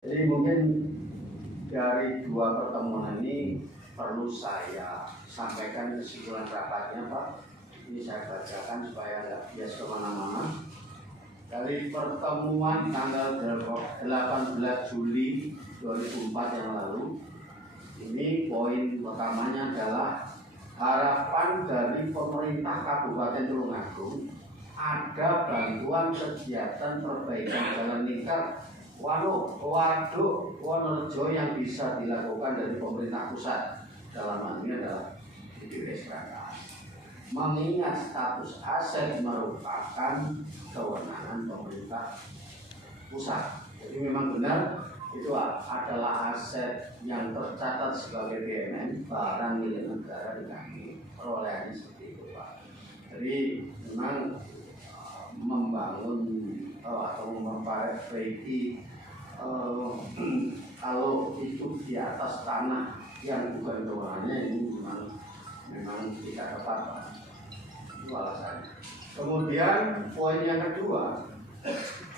Jadi mungkin dari dua pertemuan ini perlu saya sampaikan kesimpulan rapatnya, Pak. Ini saya bacakan supaya nggak bias kemana-mana. Dari pertemuan tanggal 18 Juli 2004 yang lalu, ini poin pertamanya adalah harapan dari pemerintah Kabupaten Tulungagung ada bantuan kegiatan perbaikan jalan lingkar Waduk Wonorejo yang bisa dilakukan dari pemerintah pusat, dalam hal ini adalah BPWS Brantas. Mengingat status aset merupakan kewenangan pemerintah pusat. Jadi memang benar itu adalah aset yang tercatat sebagai BUMN, barang milik negara di kami, perolehannya seperti itu, Pak. Jadi memang membangun atau memperbaiki kalau itu di atas tanah yang bukan kewenangannya, ini memang tidak tepat, Pak. Itu alasannya. Kemudian poin yang kedua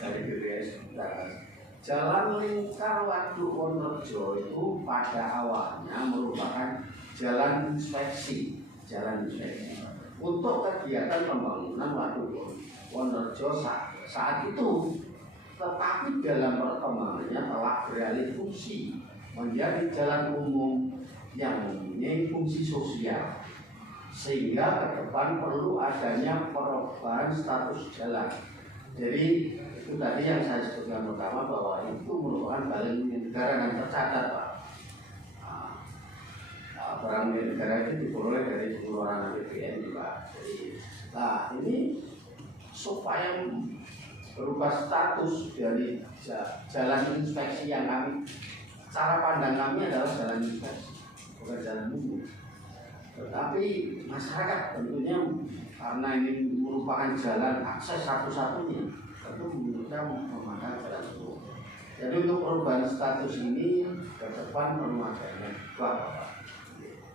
dari BPWS Brantas, jalan lingkar Waduk Wonorejo itu pada awalnya merupakan jalan inspeksi untuk kegiatan pembangunan Waduk Wonorejo saat itu, tetapi dalam perkembangannya telah beralih fungsi menjadi jalan umum yang mempunyai fungsi sosial, sehingga ke depan perlu adanya perubahan status jalan. Jadi itu tadi yang saya sebutkan pertama, bahwa itu merupakan barang milik negara yang tercatat, Pak. Barang milik negara itu diperoleh dari pengeluaran APBN, Pak. Nah, ini supaya berubah status dari jalan inspeksi yang kami, cara pandang kami adalah jalan inspeksi, bukan jalan umum. Tetapi masyarakat tentunya karena ini merupakan jalan akses satu-satunya, tentu kita memandang jalan umum. Jadi untuk perubahan status ini ke depan perlu adanya Bapak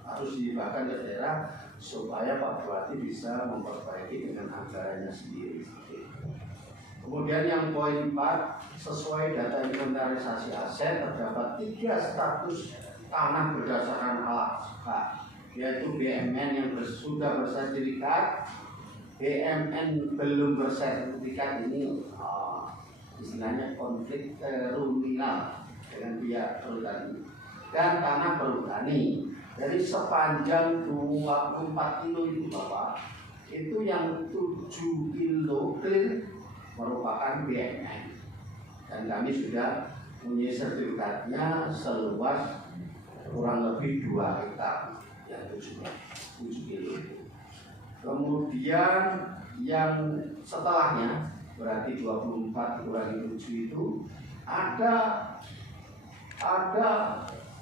harus dihibahkan ke daerah supaya Pak Bupati bisa memperbaiki dengan anggarannya sendiri. Kemudian yang poin 4, sesuai data inventarisasi aset terdapat 3 status tanah berdasarkan ALAK, yaitu BMN yang sudah bersertifikat, BMN belum bersertifikat, ini istilahnya konflik terminal dengan pihak perhutani, dan tanah perhutani. Jadi sepanjang 24 kilo itu, Bapak, itu yang 7 kilo clear merupakan BMN, dan kami sudah punya sertifikatnya seluas kurang lebih 2 hektar yang 7 kilo itu. Kemudian yang setelahnya berarti 24 kurangi 7 itu ada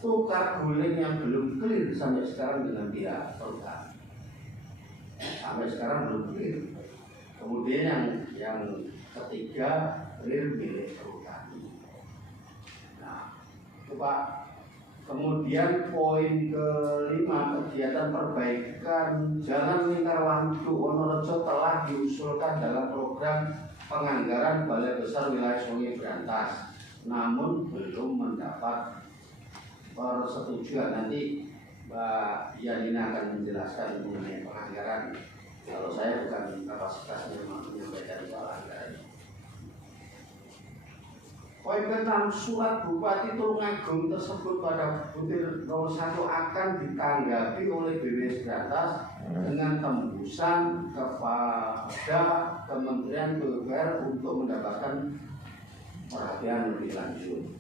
tukar guling yang belum clear sampai sekarang dengan pihak perhutani. Sampai sekarang belum clear. Kemudian yang ketiga clear milik perhutani. Nah, itu Pak. Kemudian poin kelima, kegiatan perbaikan jalan lingkar Waduk Wonorejo telah diusulkan dalam program penganggaran Balai Besar Wilayah Sungai Brantas, namun belum mendapat persetujuan. Nanti Mbak Yanina akan menjelaskan mengenai penganggaran. Kalau saya bukan kapasitasnya menyampaikan soal anggaran. Poin ke-6, surat Bupati Tulungagung tersebut pada butir 01 akan ditanggapi oleh BPWS Brantas dengan tembusan kepada Kementerian PUPR untuk mendapatkan perhatian lebih lanjut.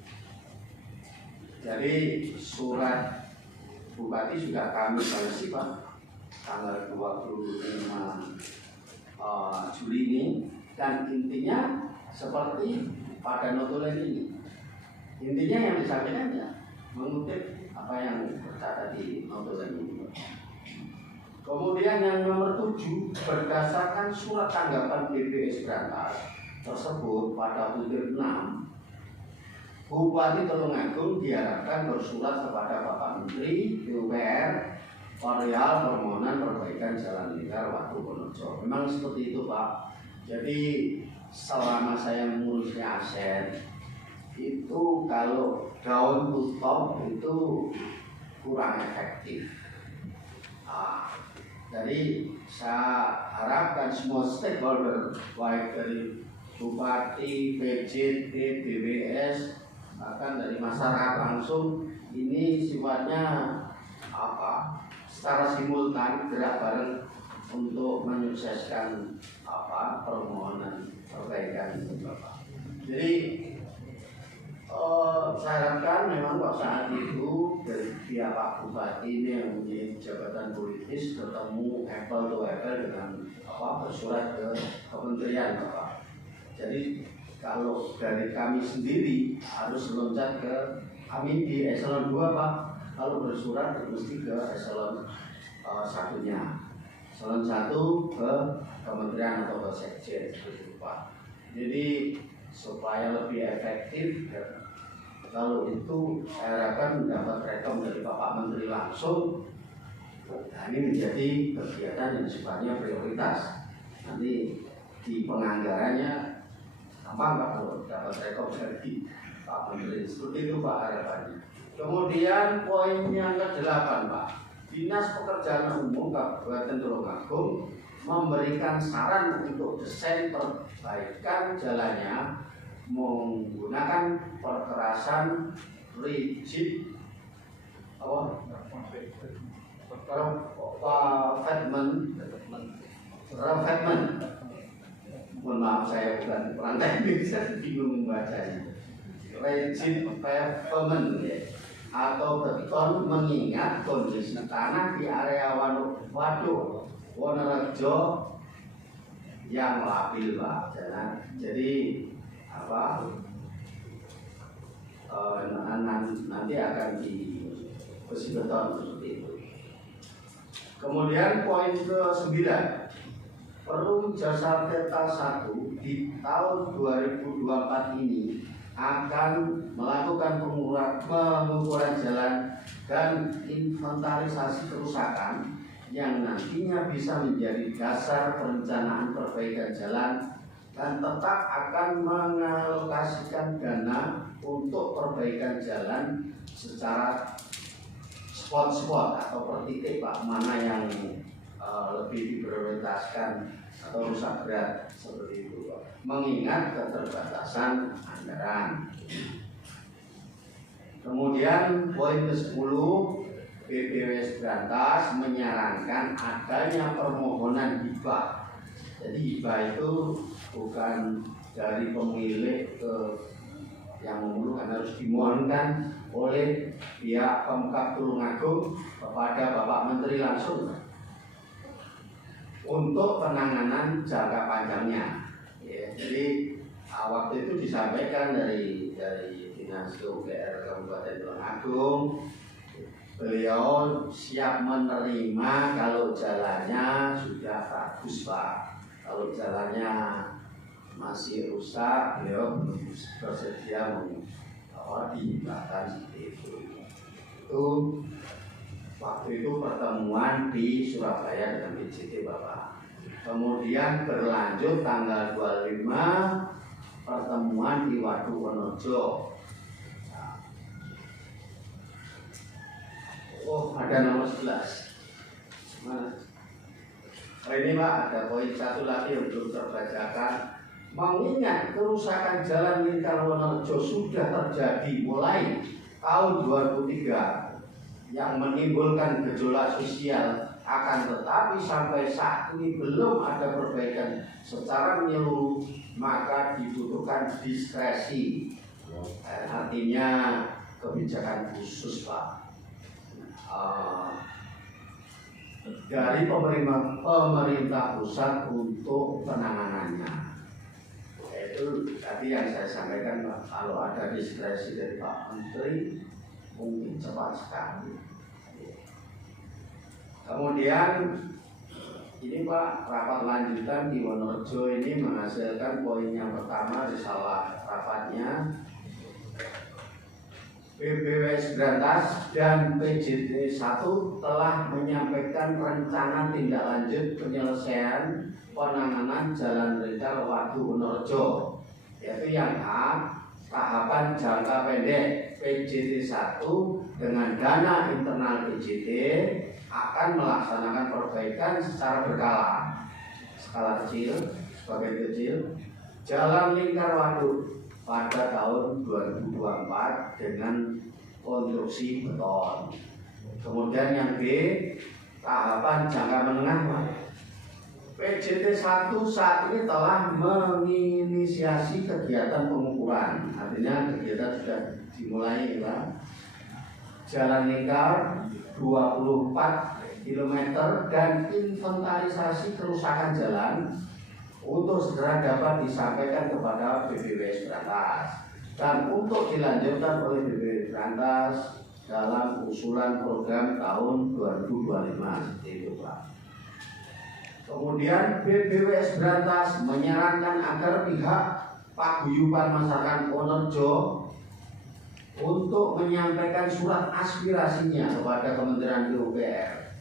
Jadi surat Bupati sudah kami balas, Pak, tanggal 25 Juli ini, dan intinya seperti pada notulen ini. Intinya yang disampaikan ya mengutip apa yang tercatat di notulen ini. Kemudian yang nomor 7, berdasarkan surat tanggapan BPWS Brantas tersebut pada butir 6, Bupati Tulungagung diharapkan bersurat kepada Bapak Menteri PUPR perihal permohonan perbaikan jalan lingkar Waduk Wonorejo. Memang seperti itu, Pak. Jadi selama saya mengurusnya aset, itu kalau down to top itu kurang efektif. Jadi saya harapkan semua stakeholder, baik dari bupati, PJT, BWS, bahkan dari masyarakat langsung, ini sifatnya secara simultan gerak bareng untuk menyukseskan permohonan perbaikan itu Bapak. Jadi saya harapkan memang pada saat itu dari pihak Pak Bupati ini yang mempunyai jabatan politis bertemu apple to apple dengan bersurat ke kementerian Bapak. Jadi kalau dari kami sendiri harus loncat ke kami di eselon 2 Pak. Kalau bersurat mesti ke eselon satunya. Eselon 1 ke kementerian atau ke sekjen seperti itu Pak. Jadi supaya lebih efektif, kalau itu saya harapkan mendapat rekom dari Bapak Menteri langsung. Nah, ini menjadi kegiatan yang sifatnya prioritas. Nanti di penganggarannya gampang Pak kalau dapat rekom dari Pak Menteri. Seperti itu Pak harapannya. Kemudian poin yang ke-8 Pak, Dinas Pekerjaan Umum Kabupaten Tulungagung memberikan saran untuk desain perbaikan jalannya menggunakan perkerasan rigid revetment. Mohon maaf saya bukan orang teknik, saya bingung membacanya. Rigid pavement atau beton mengingat kondisi tanah di area Waduk Wonorejo yang labil Pak. Jadi nanti akan di besi beton seperti itu. Kemudian poin ke-9, Perum Jasa Tirta 1 di tahun 2024 ini akan melakukan pengukuran jalan dan inventarisasi kerusakan yang nantinya bisa menjadi dasar perencanaan perbaikan jalan dan tetap akan mengalokasikan dana untuk perbaikan jalan secara spot-spot atau per titik Pak, mana yang lebih diprioritaskan atau rusak berat seperti itu Pak. Mengingat keterbatasan anggaran. Kemudian poin ke-10, BPWS Brantas menyarankan adanya permohonan hibah. Jadi hibah itu bukan dari pemilik ke yang memerlukan, harus dimohonkan oleh pihak Pemkab Tulungagung kepada Bapak Menteri langsung untuk penanganan jangka panjangnya. Ya, jadi waktu itu disampaikan dari Dinas PUPR Kabupaten Tulungagung, beliau siap menerima kalau jalannya sudah bagus Pak. Kalau jalannya masih rusak, beliau bersedia dihibahkan seperti itu. Itu waktu itu pertemuan di Surabaya dengan PJT Bapak. Kemudian berlanjut tanggal 25 pertemuan di Waduk Wonorejo. Oh, ada nomor 11. Mana? Ini Pak, ada poin satu lagi yang belum terbacakan. Mengingat kerusakan jalan lingkar Wonorejo sudah terjadi mulai tahun 2003 yang menimbulkan gejolak sosial, akan tetapi sampai saat ini belum ada perbaikan secara menyeluruh, maka dibutuhkan diskresi. Artinya kebijakan khusus Pak. Dari pemerintah pusat untuk penanganannya. Itu tadi yang saya sampaikan Pak, kalau ada diskresi dari Pak Menteri mungkin cepat sekali. Kemudian ini Pak, rapat lanjutan di Wonorejo ini menghasilkan poin yang pertama, risalah rapatnya. BPWS Brantas dan PJT 1 telah menyampaikan rencana tindak lanjut penyelesaian penanganan jalan lingkar Waduk Wonorejo, yaitu yang A, tahapan jangka pendek PJT 1 dengan dana internal PJT akan melaksanakan perbaikan secara berkala, skala kecil, sebagian kecil, jalan lingkar waduk pada tahun 2024 dengan konstruksi beton. Kemudian yang B, tahapan jangka menengah. PJT 1 saat ini telah menginisiasi kegiatan pengukuran, artinya kegiatan sudah dimulai ya. Jalan lingkar 24 km dan inventarisasi kerusakan jalan untuk segera dapat disampaikan kepada BPWS Brantas dan untuk dilanjutkan oleh BPWS Brantas dalam usulan program tahun 2025 itu Pak. Kemudian BPWS Brantas menyarankan agar pihak paguyuban masyarakat Wonorejo untuk menyampaikan surat aspirasinya kepada Kementerian PUPR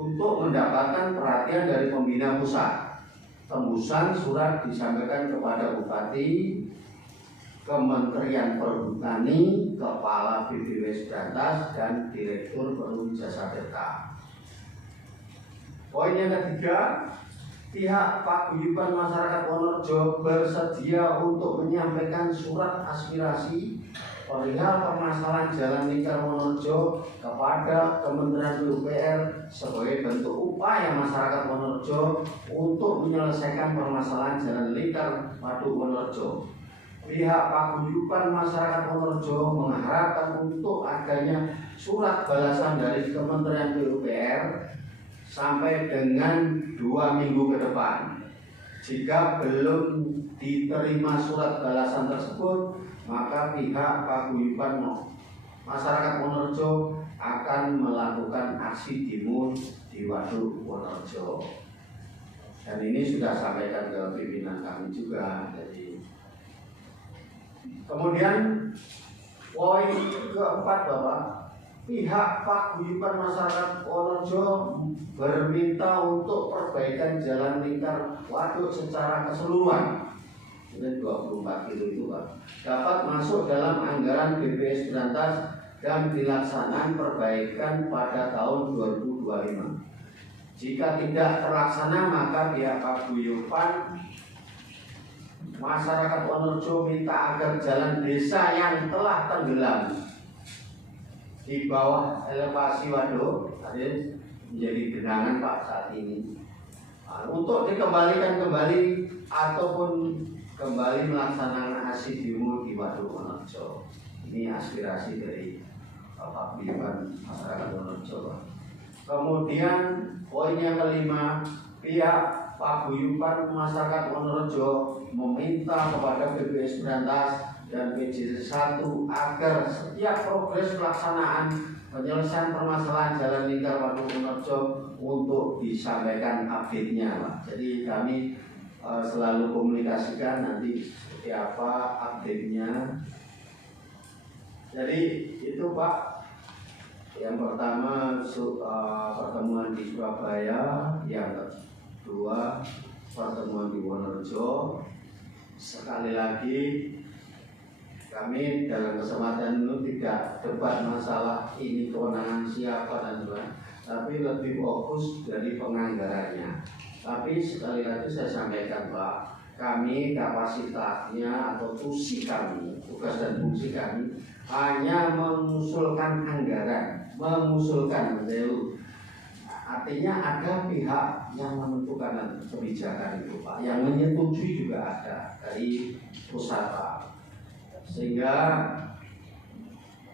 untuk mendapatkan perhatian dari pembina pusat. Tembusan surat disampaikan kepada Bupati, Kementerian Perhutani, Kepala BPWS Brantas, dan Direktur Perhutani Jasa Tirta. Poin yang ketiga, pihak paguyuban masyarakat Wonorejo bersedia untuk menyampaikan surat aspirasi perihal permasalahan jalan lingkar Wonorejo kepada Kementerian PUPR sebagai bentuk upaya masyarakat Wonorejo untuk menyelesaikan permasalahan jalan lingkar Waduk Wonorejo. Pihak paguyuban masyarakat Wonorejo mengharapkan untuk adanya surat balasan dari Kementerian PUPR sampai dengan 2 minggu ke depan. Jika belum diterima surat balasan tersebut, maka pihak paguyuban masyarakat Wonorejo akan melakukan aksi demo di Waduk Wonorejo. Dan ini sudah sampaikan ke pimpinan kami juga. Jadi, kemudian poin keempat Bapak, pihak paguyuban masyarakat Wonorejo berminta untuk perbaikan jalan lingkar waduk secara keseluruhan. Ini 24 kilo itu Pak, dapat masuk dalam anggaran BPWS Brantas dan dilaksanakan perbaikan pada tahun 2025. Jika tidak terlaksana, maka pihak paguyuban masyarakat Wonorejo minta agar jalan desa yang telah tenggelam di bawah elevasi waduk menjadi genangan Pak saat ini, untuk dikembalikan kembali ataupun kembali melaksanakan aksi demo di Waduk Wonorejo. Ini aspirasi dari paguyuban masyarakat Wonorejo. Kemudian poin yang kelima, pihak paguyuban masyarakat Wonorejo meminta kepada BPWS Brantas dan PJT 1 agar setiap progres pelaksanaan penyelesaian permasalahan jalan lingkar Waduk Wonorejo untuk disampaikan update-nya Pak. Jadi kami selalu komunikasikan nanti seperti apa update-nya. Jadi itu Pak. Yang pertama pertemuan di Surabaya, yang kedua pertemuan di Wonorejo. Sekali lagi kami dalam kesempatan ini tidak debat masalah ini kewenangan siapa dan sebagainya, tapi lebih fokus dari penganggarannya. Tapi sekali lagi saya sampaikan Pak, kami kapasitasnya atau tugas kami, tugas dan fungsi kami hanya mengusulkan anggaran, mengusulkan model. Artinya ada pihak yang menentukan kebijakan itu Pak, yang menyetujui juga ada dari pusat Pak. Sehingga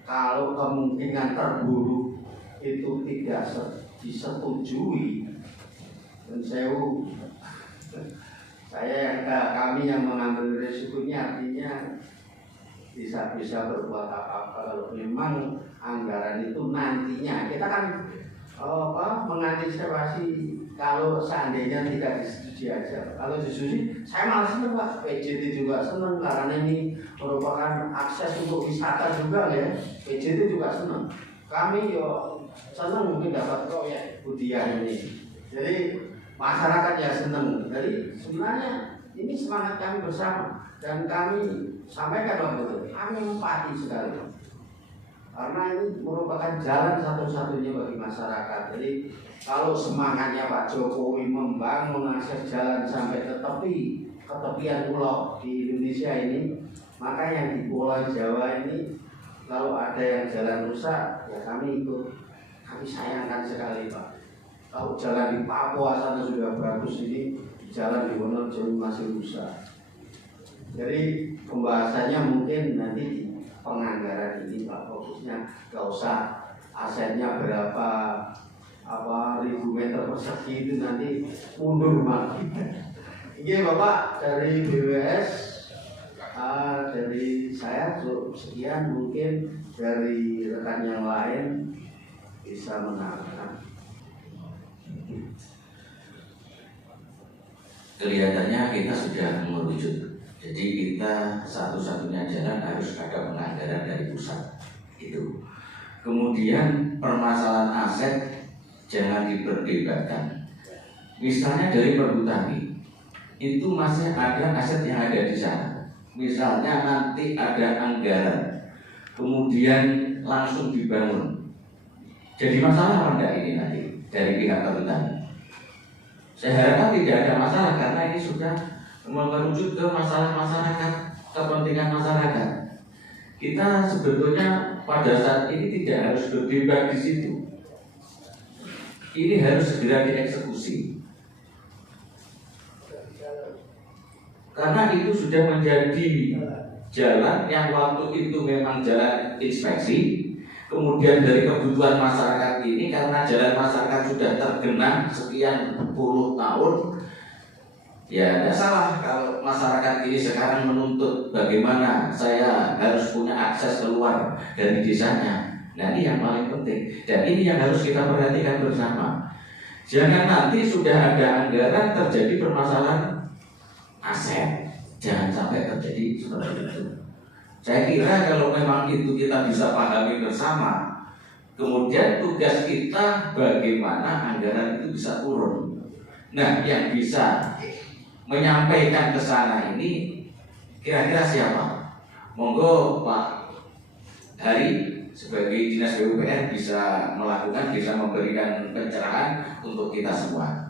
kalau kemungkinan terburuk itu tidak disetujui, dan kami yang mengambil risikonya, artinya bisa berbuat apa-apa kalau memang anggaran itu nantinya kita kan mengantisipasi kalau seandainya tidak disetujui aja. Kalau disetujui, saya malah senang Pak. PJT juga senang karena ini merupakan akses untuk wisata juga ya. PJT juga senang. Kami senang mungkin dapat proyek Budian ini. Jadi masyarakat ya senang. Jadi sebenarnya ini semangat kami bersama dan kami sampaikan waktu itu, kami empati sekali. Karena ini merupakan jalan satu-satunya bagi masyarakat. Jadi kalau semangatnya Pak Jokowi membangun akses jalan sampai ke tepian pulau di Indonesia ini, maka yang di Pulau Jawa ini kalau ada yang jalan rusak, ya kami ikut. Kami sayangkan sekali Pak. Kalau jalan di Papua sana sudah bagus, ini jalan di Wonorejo masih rusak. Jadi pembahasannya mungkin nanti di penganggaran ini Pak, fokusnya nggak usah asetnya berapa ribu meter persegi itu nanti mundur lagi. Ini Bapak dari BWS, dari saya sekian, mungkin dari rekan yang lain bisa menambahkan. Kelihatannya kita sudah merujuk. Jadi kita satu-satunya jalan harus ada penganggaran dari pusat itu. Kemudian permasalahan aset jangan diperdebatkan. Misalnya dari perhutani itu masih ada aset yang ada di sana. Misalnya nanti ada anggaran, kemudian langsung dibangun. Jadi masalah apa enggak ini nanti dari pihak perhutani? Saya harapkan tidak ada masalah karena ini sudah merujuk ke masalah masyarakat, kepentingan masyarakat. Kita sebetulnya pada saat ini tidak harus berdebat di situ. Ini harus segera dieksekusi. Karena itu sudah menjadi jalan yang waktu itu memang jalan inspeksi. Kemudian dari kebutuhan masyarakat ini, karena jalan masyarakat sudah tergenang sekian puluh tahun, ya tidak salah kalau masyarakat ini sekarang menuntut bagaimana saya harus punya akses keluar dari desanya. Nah ini yang paling penting, dan ini yang harus kita perhatikan bersama. Jangan nanti sudah ada anggaran terjadi permasalahan aset, jangan sampai terjadi seperti itu. Saya kira kalau memang itu kita bisa pahami bersama, kemudian tugas kita bagaimana anggaran itu bisa turun. Nah yang bisa menyampaikan ke sana ini kira-kira siapa? Monggo Pak Hari sebagai dinas PUPR bisa melakukan, bisa memberikan pencerahan untuk kita semua.